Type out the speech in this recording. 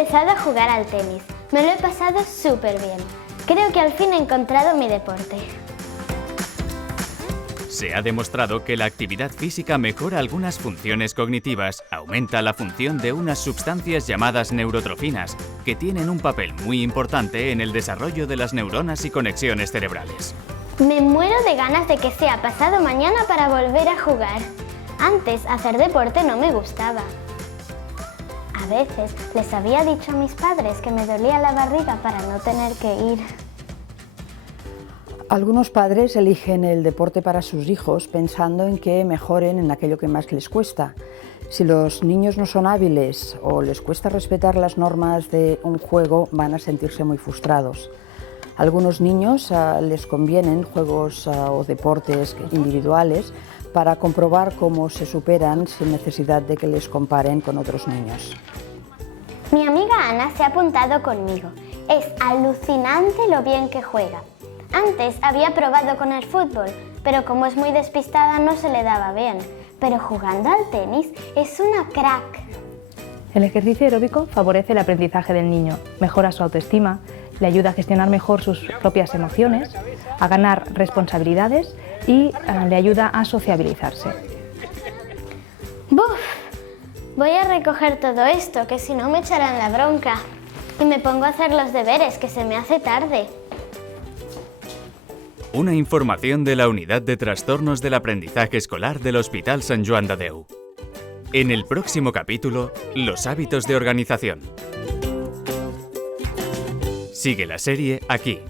empezado a jugar al tenis. Me lo he pasado súper bien. Creo que al fin he encontrado mi deporte. Se ha demostrado que la actividad física mejora algunas funciones cognitivas, aumenta la función de unas sustancias llamadas neurotrofinas, que tienen un papel muy importante en el desarrollo de las neuronas y conexiones cerebrales. Me muero de ganas de que sea pasado mañana para volver a jugar. Antes, hacer deporte no me gustaba. A veces les había dicho a mis padres que me dolía la barriga para no tener que ir. Algunos padres eligen el deporte para sus hijos pensando en que mejoren en aquello que más les cuesta. Si los niños no son hábiles o les cuesta respetar las normas de un juego, van a sentirse muy frustrados. A algunos niños les convienen juegos o deportes individuales para comprobar cómo se superan sin necesidad de que les comparen con otros niños. Mi amiga Ana se ha apuntado conmigo. Es alucinante lo bien que juega. Antes había probado con el fútbol, pero como es muy despistada no se le daba bien. Pero jugando al tenis es una crack. El ejercicio aeróbico favorece el aprendizaje del niño, mejora su autoestima, le ayuda a gestionar mejor sus propias emociones, a ganar responsabilidades y le ayuda a sociabilizarse. ¡Buf! Voy a recoger todo esto, que si no me echarán la bronca. Y me pongo a hacer los deberes, que se me hace tarde. Una información de la Unidad de Trastornos del Aprendizaje Escolar del Hospital Sant Joan de Déu. En el próximo capítulo, los hábitos de organización. Sigue la serie aquí.